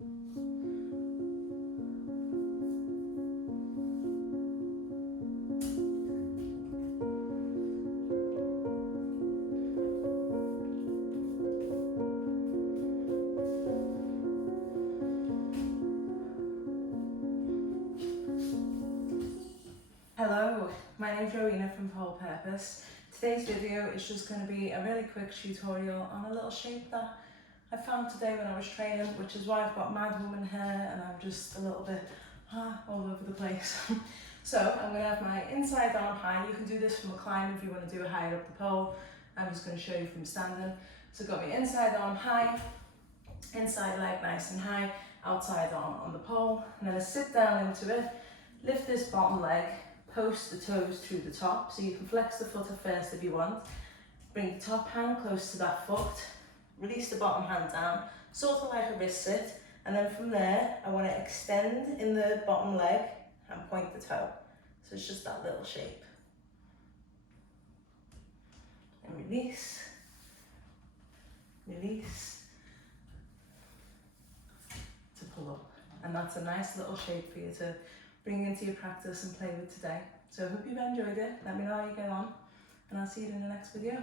Hello, my name's Rowena from Pole Purpose. Today's video is just going to be a really quick tutorial on a little shape that I found today when I was training, which is why I've got mad woman hair and I'm just a little bit all over the place. So I'm going to have my inside arm high. You can do this from a climb if you want to do it higher up the pole. I'm just going to show you from standing. So I've got my inside arm high, inside leg nice and high, outside arm on the pole, and then I sit down into it, lift this bottom leg, post the toes through the top, so you can flex the foot at first if you want. Bring the top hand close to that foot, release the bottom hand down, sort of like a wrist sit, and then from there I want to extend in the bottom leg and point the toe. So it's just that little shape. And release, release, to pull up. And that's a nice little shape for you to bring into your practice and play with today. So I hope you've enjoyed it. Let me know how you get on, and I'll see you in the next video.